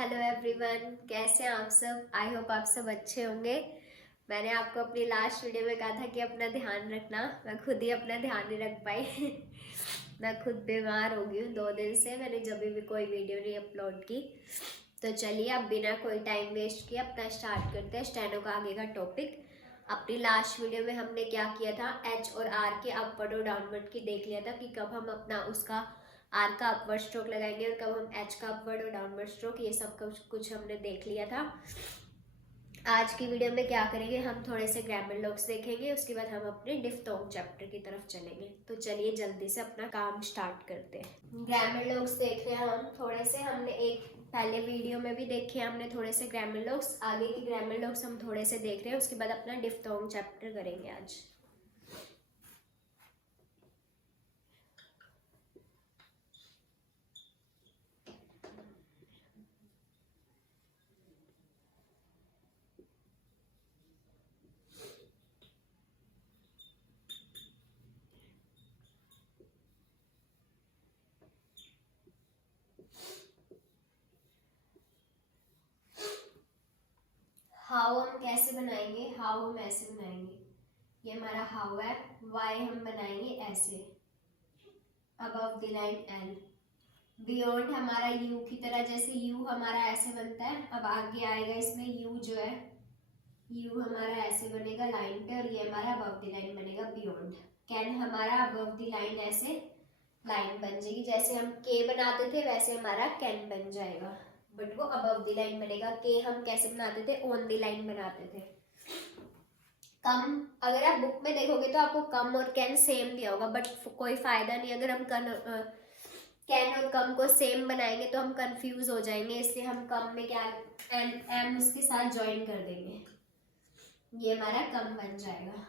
Hello everyone, कैसे हैं आप सब। आई होप आप सब अच्छे होंगे। मैंने आपको अपनी लास्ट वीडियो में कहा था कि अपना ध्यान रखना। मैं खुद ही अपना ध्यान नहीं रख पाई। मैं खुद बीमार हो गई हूँ 2 दिन से। मैंने जब भी कोई वीडियो नहीं अपलोड की। तो चलिए अब बिना कोई टाइम वेस्ट किए अपना स्टार्ट करते हैं स्टेनो का आगे का टॉपिक। अपनी लास्ट वीडियो में हमने क्या किया था, एच और आर के अपवर्ड और डाउनवर्ड की देख लिया था कि कब हम अपना उसका आर का अपवर्ड स्ट्रोक लगाएंगे और कब हम एच का अपवर्ड और डाउनवर्ड स्ट्रोक, ये सब कुछ हमने देख लिया था। आज की वीडियो में क्या करेंगे, हम थोड़े से ग्रामर लॉक्स देखेंगे, उसके बाद हम अपने डिफ्थोंग चैप्टर की तरफ चलेंगे। तो चलिए जल्दी से अपना काम स्टार्ट करते हैं। ग्रामर लॉक्स देख रहे हैं हम थोड़े से। हमने एक पहले वीडियो में भी देखे हमने थोड़े से ग्रामर लॉक्स। आगे की ग्रामर लॉक्स हम थोड़े से देख रहे हैं, उसके बाद अपना डिफ्थोंग चैप्टर करेंगे आज। हाउ हम कैसे बनाएंगे, हाउ हम ऐसे बनाएंगे। ये हमारा हाउ है। वाई हम बनाएंगे ऐसे, above the line L. Beyond हमारा यू की तरह, जैसे यू हमारा ऐसे बनता है, अब आगे आएगा इसमें यू जो है, यू हमारा ऐसे बनेगा लाइन पे, और ये हमारा अबव द लाइन बनेगा बियॉन्ड। कैन हमारा अबव द लाइन ऐसे लाइन बन जाएगी, जैसे हम के बनाते थे वैसे हमारा कैन बन जाएगा, बट वो अबव द लाइन बनेगा। के हम कैसे बनाते थे, ऑन द लाइन बनाते थे। कम, अगर आप बुक में देखोगे तो आपको कम और कैन सेम दिया होगा, बट कोई फायदा नहीं। अगर हम कैन और कम को सेम बनाएंगे तो हम कंफ्यूज हो जाएंगे, इसलिए हम कम में क्या एम एम उसके साथ ज्वाइन कर देंगे, ये हमारा कम बन जाएगा।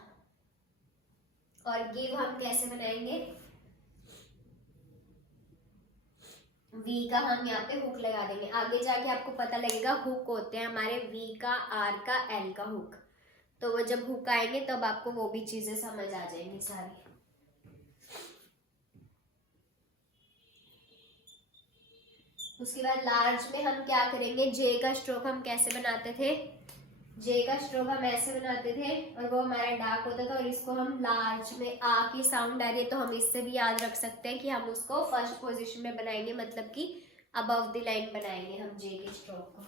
और गिव हम कैसे बनाएंगे, वी का हम यहाँ पे हुक लगा देंगे। आगे जाके आपको पता लगेगा हुक होते हैं हमारे वी का, आर का, एल का हुक। तो वो जब हुक आएंगे तब आपको वो भी चीजें समझ आ जाएंगी सारी। उसके बाद लार्ज में हम क्या करेंगे, जे का स्ट्रोक हम कैसे बनाते थे, जे का स्ट्रोक हम ऐसे बनाते थे और वो हमारा डार्क होता था, और इसको हम लार्ज में आ की साउंड आ रही है तो हम इससे भी याद रख सकते हैं कि हम उसको फर्स्ट पोजीशन में बनाएंगे, मतलब कि अबव द लाइन बनाएंगे हम जे के स्ट्रोक को।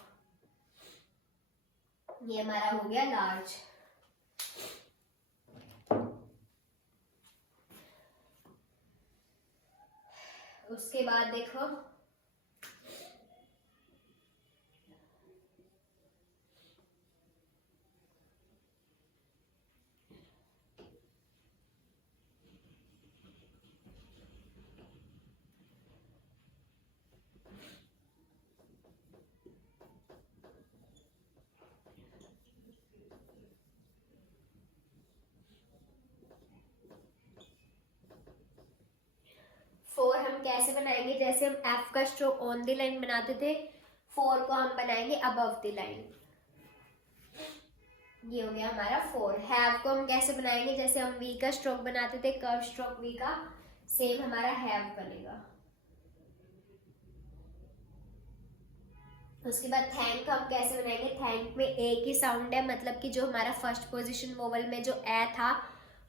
ये हमारा हो गया लार्ज। उसके बाद देखो, फोर हम कैसे बनाएंगे, जैसे हम एफ का स्ट्रोक ऑन द लाइन बनाते थे, फोर को हम बनाएंगे अबव द लाइन। ये हो गया हमारा फोर। हैव को हम कैसे बनाएंगे, जैसे हम वी का स्ट्रोक बनाते थे, कर्व स्ट्रोक वी का, सेम हमारा हैव बनेगा। उसके बाद थैंक हम कैसे बनाएंगे, थैंक में ए की साउंड है, मतलब कि जो हमारा फर्स्ट पोजीशन वोवल में जो ए था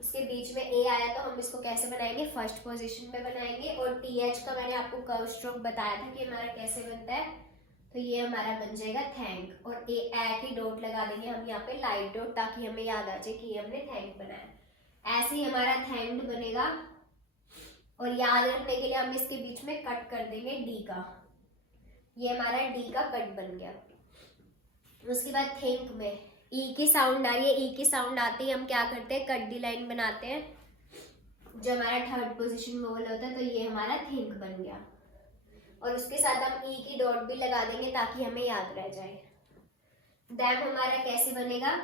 उसके बीच में ए आया, तो हम इसको कैसे बनाएंगे, फर्स्ट पोजीशन में बनाएंगे। और टी एच का मैंने आपको कर्व स्ट्रोक बताया था कि हमारा कैसे बनता है, तो ये हमारा बन जाएगा थैंक। और ए की डॉट लगा देंगे हम यहाँ पे, लाइट डॉट, ताकि हमें याद आ जाए कि ये हमने थैंक बनाया। ऐसे ही हमारा थैंक्ड बनेगा। और याद रखने के लिए हम इसके बीच में कट कर देंगे डी का, ये हमारा डी का कट बन गया। उसके बाद थिंक में ई की साउंड आ रही है, ई की साउंड आते ही हम क्या करते हैं, कट दी लाइन बनाते हैं, जो हमारा थर्ड पोजीशन वोवल होता है, तो ये हमारा थिंक बन गया। और उसके साथ हम ई की डॉट भी लगा देंगे ताकि हमें याद रह जाए। दैम हमारा कैसे बनेगा,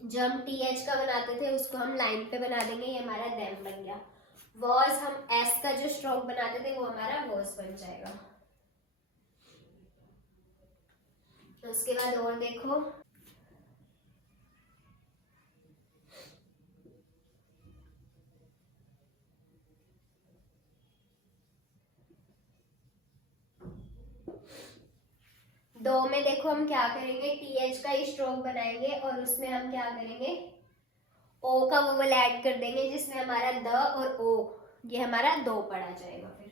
जो हम टी एच का बनाते थे उसको हम लाइन पे बना देंगे, ये हमारा दैम बन गया। वॉज हम एस का जो स्ट्रोक बनाते थे वो हमारा वॉज बन जाएगा। उसके बाद और देखो, दो में देखो हम क्या करेंगे, TH का ही स्ट्रोक बनाएंगे और उसमें हम क्या करेंगे, O का वोवल ऐड कर देंगे जिसमें हमारा द और O ये हमारा दो पड़ा जाएगा। फिर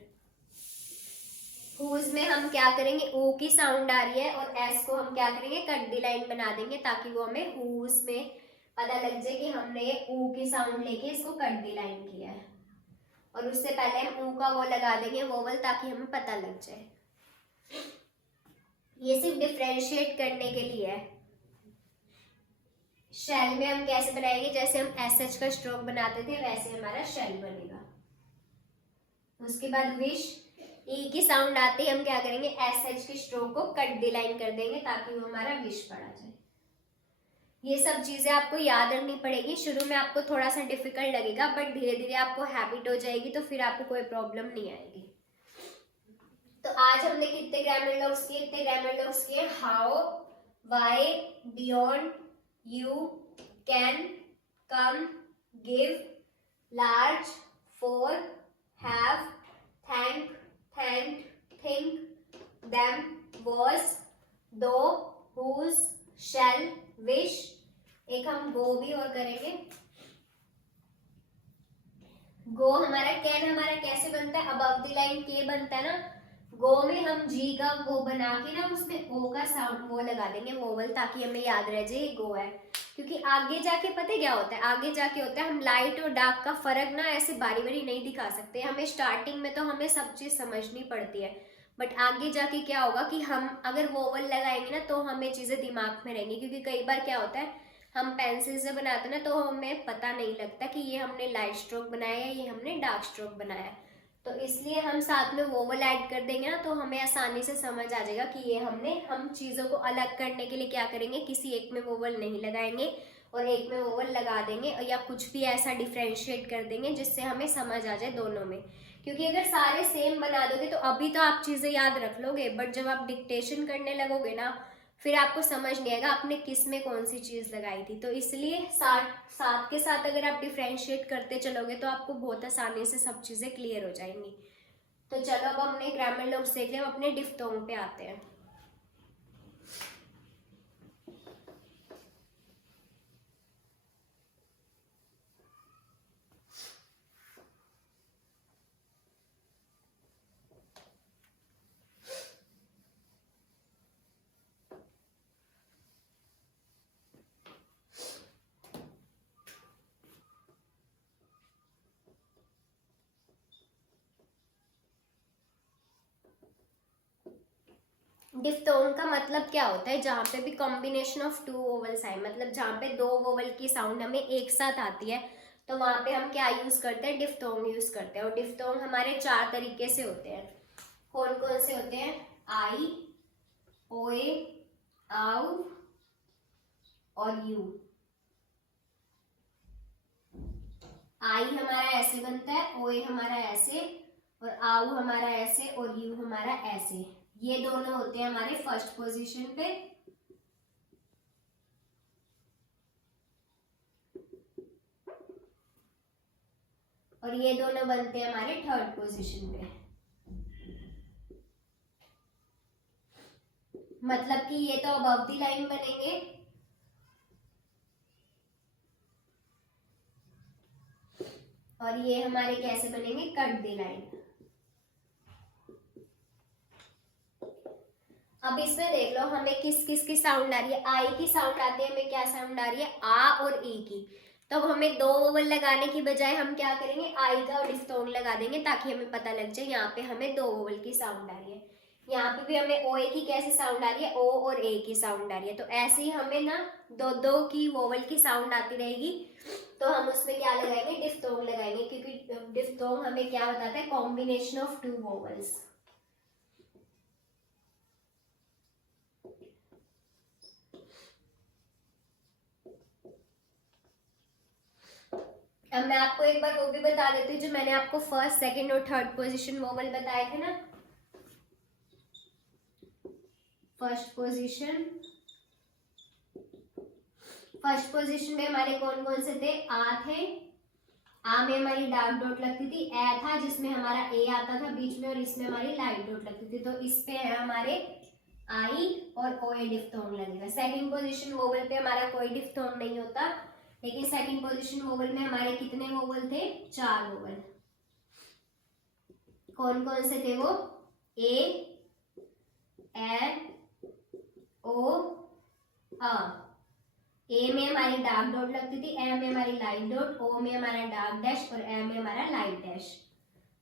हुज में हम क्या करेंगे, ओ की साउंड आ रही है और एस को हम क्या करेंगे, कट दी लाइन बना देंगे ताकि वो हमें हुज में पता लग जाए कि हमने ये ऊ की साउंड लेके इसको कट दी लाइन किया है। और उससे पहले हम ऊ का वो लगा देंगे वोवल ताकि हमें पता लग जाए। ये सिर्फ डिफरेंशिएट करने के लिए है। शेल में हम कैसे बनाएंगे, जैसे हम एसएच का स्ट्रोक बनाते थे वैसे हमारा शेल बनेगा। उसके बाद विश, ई की साउंड आते ही हम क्या करेंगे, एसएच की स्ट्रोक को कट दी लाइन कर देंगे ताकि वो हमारा विश पड़ा जाए। ये सब चीजें आपको याद रखनी पड़ेगी। शुरू में आपको थोड़ा सा डिफिकल्ट लगेगा बट धीरे धीरे आपको हैबिट हो जाएगी तो फिर आपको कोई प्रॉब्लम नहीं आएगी। तो आज हमने कितने ग्रामर लॉस किए, इतने ग्रामर लॉस किए। How, why, beyond, you, can, come, give, large, for, have, thank, thank, think, them, was, though, whose, shall, wish. एक हम गो भी और करेंगे। गो हमारा, कैन हमारा कैसे बनता है, अबव द लाइन के बनता है ना। गो में हम जी का वो बना के ना उसमें ओ का साउंड वो लगा देंगे वोवल ताकि हमें याद रह जाए गो है। क्योंकि आगे जाके पता क्या होता है, आगे जाके होता है हम लाइट और डार्क का फर्क ना ऐसे बारी बारी नहीं दिखा सकते। हमें स्टार्टिंग में तो हमें सब चीज समझनी पड़ती है बट आगे जाके क्या होगा कि हम अगर वोवल लगाएंगे ना तो हमें चीजें दिमाग में रहेंगी। क्योंकि कई बार क्या होता है हम पेंसिल से बनाते ना तो हमें पता नहीं लगता कि ये हमने लाइट स्ट्रोक बनाया है, ये हमने डार्क स्ट्रोक बनाया। तो इसलिए हम साथ में वोवल ऐड कर देंगे ना तो हमें आसानी से समझ आ जाएगा कि ये हम चीज़ों को अलग करने के लिए क्या करेंगे, किसी एक में वोवल नहीं लगाएंगे और एक में वोवल लगा देंगे या कुछ भी ऐसा डिफ्रेंशिएट कर देंगे जिससे हमें समझ आ जाए दोनों में। क्योंकि अगर सारे सेम बना दोगे तो अभी तो आप चीज़ें याद रख लोगे बट जब आप डिक्टेशन करने लगोगे ना फिर आपको समझ नहीं आएगा आपने किस में कौन सी चीज़ लगाई थी। तो इसलिए साथ के साथ अगर आप डिफ्रेंशिएट करते चलोगे तो आपको बहुत आसानी से सब चीज़ें क्लियर हो जाएंगी। तो चलो अब हमने ग्रामर लॉग्स देख लिया, अपने डिफ्थोंग पे आते हैं। डिफ्थोंग का मतलब क्या होता है, जहाँ पे भी कॉम्बिनेशन ऑफ टू वोवल्स आए, मतलब जहाँ पे दो वोवल की साउंड हमें एक साथ आती है तो वहाँ पे हम क्या यूज करते हैं, डिफ्थोंग यूज करते हैं। और डिफ्थोंग हमारे चार तरीके से होते हैं। कौन कौन से होते हैं, आई, ओए, आउ और यू। आई हमारा ऐसे बनता है, ओए हमारा ऐसे और आउ हमारा ऐसे और यू हमारा ऐसे। ये दोनों होते हैं हमारे फर्स्ट पोजीशन पे और ये दोनों बनते हैं हमारे थर्ड पोजीशन पे। मतलब कि ये तो अबव द लाइन बनेंगे और ये हमारे कैसे बनेंगे, कट द लाइन। अब इसमें देख लो हमें किस किस की साउंड आ रही है। आई की साउंड आती है, हमें क्या साउंड आ रही है, आ और ई की। तो अब हमें दो वोवल लगाने की बजाय हम क्या करेंगे, आई का और डिफ्थोंग लगा देंगे ताकि हमें पता लग जाए यहाँ पे हमें दो वोवल की साउंड आ रही है। यहाँ पे भी हमें ओ ए की कैसे साउंड आ रही है, ओ और ए की साउंड आ रही है। तो ऐसे ही हमें ना दो दो की वोवल की साउंड आती रहेगी तो हम उसमें क्या लगाएंगे, डिफ्थोंग लगाएंगे। क्योंकि डिफ्थोंग हमें क्या बताता है, कॉम्बिनेशन ऑफ टू वोवल्स। अब मैं आपको एक बार वो भी बता देती हूँ जो मैंने आपको फर्स्ट, सेकंड और थर्ड पोजीशन वोवल बताए थे ना। फर्स्ट पोजीशन में हमारे कौन कौन से थे, आ थे। आ में हमारी डार्क डॉट लगती थी, ए था जिसमें हमारा ए आता था बीच में और इसमें हमारी लाइट डॉट लगती थी। तो इस पे है हमारे आई और ओ ए डिफ्थोंग लगेगा। सेकंड पोजीशन वोवल पे हमारा कोई डिफ्थोंग नहीं होता, लेकिन सेकंड पोजीशन वोवल में हमारे कितने वोवल थे? 4 वोवल। कौन कौन से थे वो? ए ओ आ। ए में हमारी डार्क डॉट लगती थी, ए में हमारी लाइट डॉट, ओ में हमारा डार्क डैश और ए में हमारा लाइट डैश।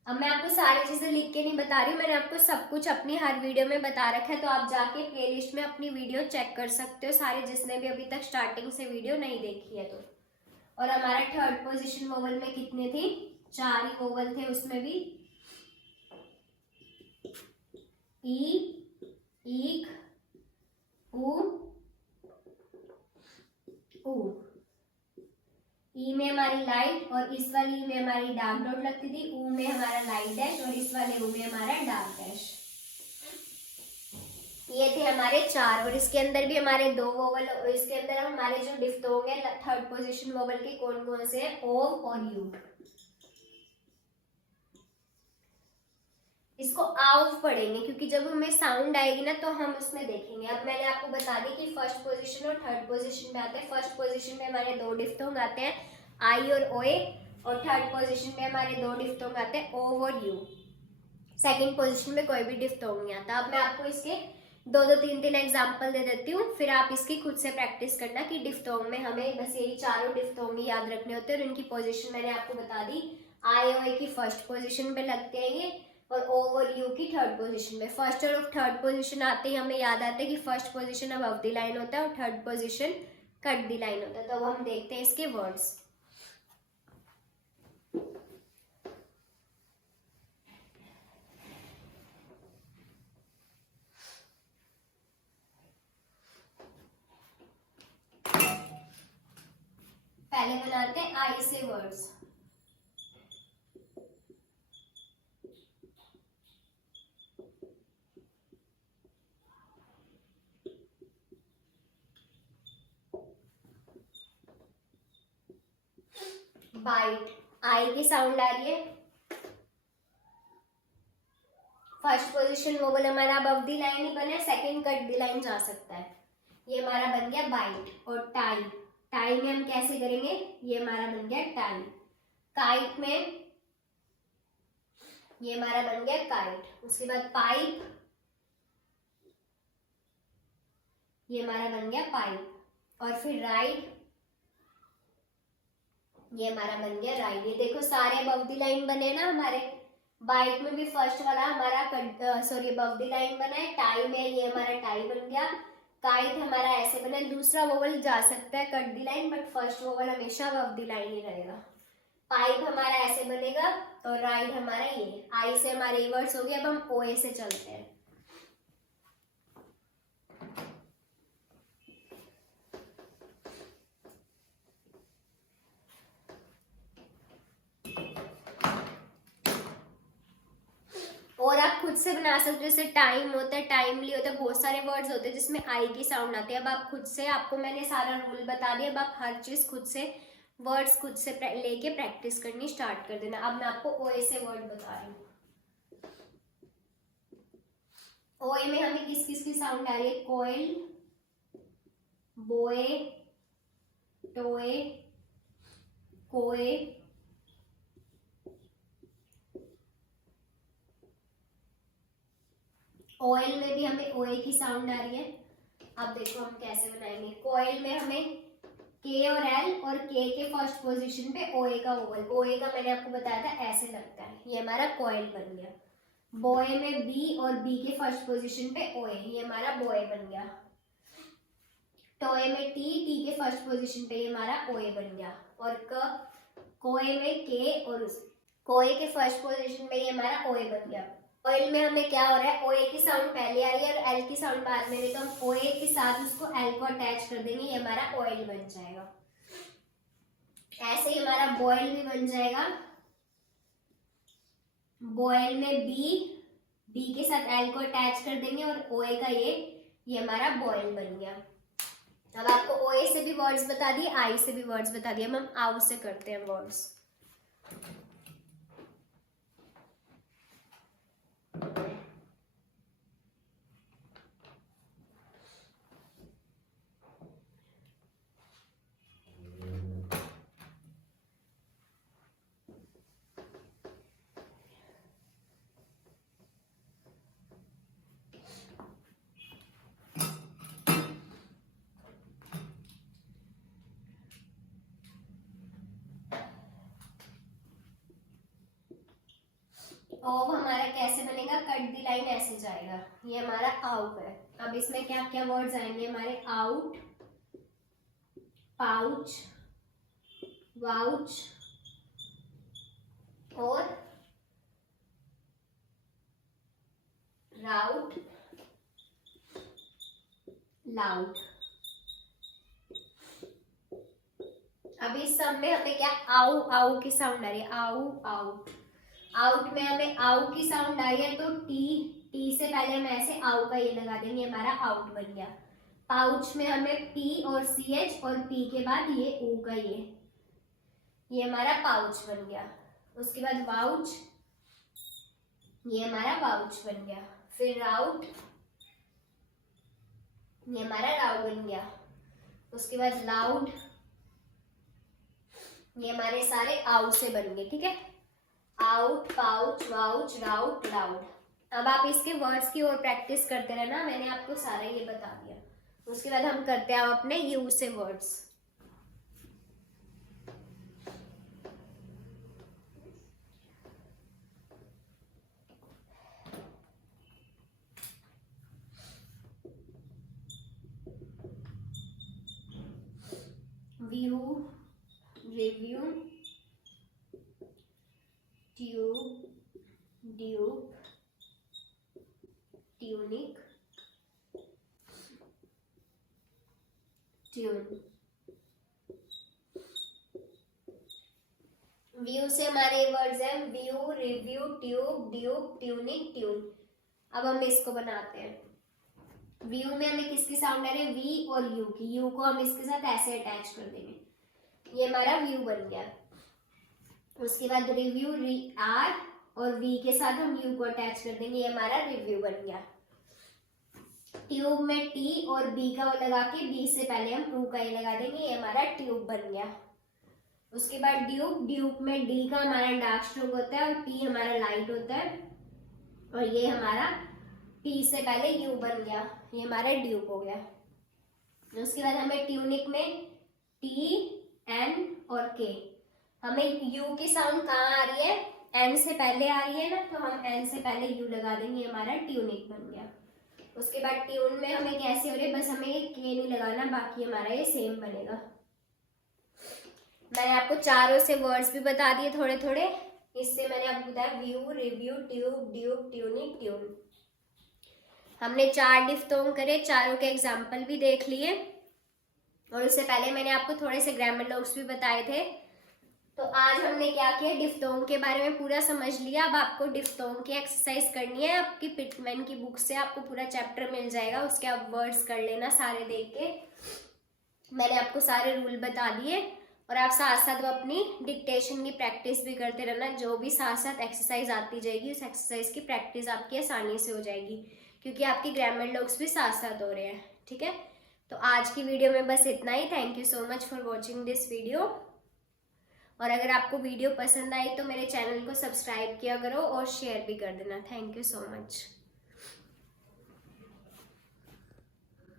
अब मैं आपको सारी चीजें लिख के नहीं बता रही हूँ, मैंने आपको सब कुछ अपनी हर वीडियो में बता रखा है, तो आप जाके प्लेलिस्ट में अपनी वीडियो चेक कर सकते हो सारे, जिसने भी अभी तक स्टार्टिंग से वीडियो नहीं देखी है तो। और हमारा थर्ड पोजीशन वोवल में कितने थे? 4 ही वोवल थे, उसमें भी ई, ईक, ऊ। ई में हमारी लाइट और इस वाली ई में हमारी डार्क डॉट लगती थी, ऊ में हमारा लाइट डैश और इस वाले ऊ में हमारा डार्क डैश। ये थे हमारे 4, और इसके अंदर भी हमारे 2 वोवल, और इसके अंदर हमारे जो डिफ्थोंग है थर्ड पोजीशन वोवल के कौन कौन से हैं? ओ और यू। इसको आउफ पढ़ेंगे, क्योंकि जब हमें साउंड आएगी ना तो हम उसमें देखेंगे। अब मैंने आपको बता दी कि फर्स्ट पोजीशन और थर्ड पोजीशन में आते हैं। फर्स्ट पोजीशन में हमारे 2 डिफ्थोंग आते हैं, आई और ओए, और थर्ड पोजीशन में हमारे 2 डिफ्थोंग आते हैं, ओ और यू। सेकंड पोजीशन में कोई भी डिफ्थोंग नहीं आता। अब मैं आपको इसके 2-2, 3-3 एग्जाम्पल दे देती हूँ, फिर आप इसकी खुद से प्रैक्टिस करना कि डिफ्थोंग में हमें बस यही चारों डिफ्थोंग ही याद रखने होते हैं, और इनकी पोजीशन मैंने आपको बता दी। आई ओ ए की फर्स्ट पोजीशन पे लगते हैं ये, और ओ और यू की थर्ड पोजीशन में। फर्स्ट और थर्ड पोजीशन आते ही हमें याद आता है कि first position above the line होता है और third position cut the line होता है। तो अब हम देखते हैं इसके वर्ड्स। पहले बनाते हैं आई से वर्ड्स। बाइट, आई की साउंड आ रही है। फर्स्ट पोजीशन वोवल हमारा अबव द लाइन ही बना है, सेकंड कट द लाइन जा सकता है। ये हमारा बन गया बाइट। और टाई, टाई में हम कैसे करेंगे? ये हमारा बन गया टाई। काइट में ये हमारा बन गया काइट। उसके बाद पाइप, ये हमारा बन गया पाइप। और फिर राइड, ये हमारा बन गया राइड। ये देखो सारे अबव द लाइन बने ना हमारे। बाइट में भी फर्स्ट वाला हमारा अबव द लाइन बना है। टाई में ये हमारा टाई बन गया। काइट हमारा ऐसे बना है। दूसरा वोवल जा सकता है cut the line, but first vowel हमेशा अबव द लाइन ही रहेगा। पाइप हमारा ऐसे बनेगा, और राइड हमारा ये। आई से हमारे वर्ड्स हो गए। अब हम ओ ए से चलते हैं। और आप खुद से बना सकते हो, जैसे टाइम होता है, टाइमली होता है, बहुत सारे वर्ड्स होते हैं जिसमें आई की साउंड आती है। अब आप खुद से, आपको मैंने सारा रूल बता दिया, अब आप हर चीज खुद से, वर्ड्स खुद से लेके प्रैक्टिस करनी स्टार्ट कर देना। अब मैं आपको ओए से वर्ड बता रही हूँ। ओए में हमें किस किस की साउंड आ रही है? कोयल, बोए, टोए, कोए, ऑयल में भी हमें ओए की साउंड आ रही है। अब देखो हम कैसे बनाएंगे। कोयल में हमें के और एल, और के फर्स्ट पोजीशन पे ओए का ओवल। ओए का मैंने आपको बताया था ऐसे लगता है, ये हमारा कोयल बन गया। बॉय में बी, और बी के फर्स्ट पोजीशन पे ओए, ये हमारा बॉय बन गया। टोए में टी, टी के फर्स्ट पोजीशन पे ये हमारा ओए बन गया। और कोए में के, और कोए के फर्स्ट पोजीशन पे ये हमारा ओए बन गया। ऑयल में हमें क्या हो रहा है? ओए की साउंड पहले आ रही है और एल की साउंड बाद में, तो हम ओए के साथ उसको एल को अटैच कर देंगे, ये हमारा ऑयल बन जाएगा। ऐसे ही हमारा बॉयल भी बन जाएगा। बॉयल में बी, बी के साथ एल को अटैच कर देंगे, और ओए का ये हमारा बॉयल बन गया। अब आपको ओए से भी वर्ड्स बता दिए, आई से भी वर्ड्स बता दिए। हम आउ से करते हैं वर्ड्स। ओव हमारा कैसे बनेगा, कट दी लाइन ऐसे जाएगा, ये हमारा आउट है। अब इसमें क्या क्या वर्ड्स आएंगे हमारे, आउट, पाउच, वाउच और राउट, लाउड। अभी इस सब में हमें क्या, आउ आउ की साउंड आ रही है, आउ आउट। आउट में हमें आउ की साउंड आई है तो टी से पहले हम ऐसे आउ का ये लगा देंगे, हमारा आउट बन गया। पाउच में हमें पी और सी एच और पी के बाद ये ऊ का ये हमारा पाउच बन गया। उसके बाद वाउच, ये हमारा वाउच बन गया। फिर राउट, ये हमारा राउट बन गया। उसके बाद लाउड, ये हमारे सारे आउ से बन गए, ठीक है। आउट, पाउच, वाउच, राउट, लाउड। अब आप इसके वर्ड्स की और प्रैक्टिस करते रहना, मैंने आपको सारा ये बता दिया। उसके बाद हम करते हैं अपने यू से words. View, review, tube, dupe, tunic, tune. View से हमारे वर्ड्स हैं view, review, tube, dupe, tunic, tune. अब हम इसको बनाते हैं। व्यू में हमें किसकी साउंड आ रही है, वी और यू की। यू को हम इसके साथ ऐसे अटैच कर देंगे, ये हमारा व्यू बन गया। उसके बाद रिव्यू, आर और वी के साथ हम यू को अटैच कर देंगे, ये हमारा रिव्यू बन गया। ट्यूब में टी और बी का वो लगा के बी से पहले हम ऊ का ये लगा देंगे, ये हमारा ट्यूब बन गया। उसके बाद ड्यूप, ड्यूप में डी का हमारा डार्क स्ट्रोक होता है और पी हमारा लाइट होता है, और ये हमारा पी से पहले यू बन गया, ये हमारा ड्यूप हो गया। उसके बाद हमें ट्यूनिक में टी, एन और के, हमें यू की साउंड कहाँ आ रही है, एन से पहले आ रही है ना, तो हम एन से पहले यू लगा देंगे, हमारा ट्यूनिक बन गया। उसके बाद ट्यून में हमें कैसे हो रही है, बस हमें के नहीं लगाना, बाकी हमारा ये सेम बनेगा। मैंने आपको चारों से वर्ड्स भी बता दिए थोड़े थोड़े। इससे मैंने आपको बताया view, review, tube, dupe, tunic, tune. हमने 4 डिफ्थोंग करे, चारों के एग्जाम्पल भी देख लिए, और उससे पहले मैंने आपको थोड़े से ग्रामर नोट्स भी बताए थे। तो आज हमने क्या किया, डिफ्थोंग के बारे में पूरा समझ लिया। अब आपको डिफ्थोंग की एक्सरसाइज करनी है, आपकी पिटमैन की बुक से आपको पूरा चैप्टर मिल जाएगा, उसके आप वर्ड्स कर लेना सारे देख के। मैंने आपको सारे रूल बता दिए, और आप साथ साथ अपनी डिक्टेशन की प्रैक्टिस भी करते रहना। जो भी साथ साथ एक्सरसाइज आती जाएगी, उस एक्सरसाइज की प्रैक्टिस आपकी आसानी से हो जाएगी, क्योंकि आपकी ग्रामर नोट्स भी साथ साथ हो रहे हैं, ठीक है। तो आज की वीडियो में बस इतना ही। Thank you so much for watching this video. और अगर आपको वीडियो पसंद आई तो मेरे चैनल को सब्सक्राइब किया करो और शेयर भी कर देना। Thank you so much.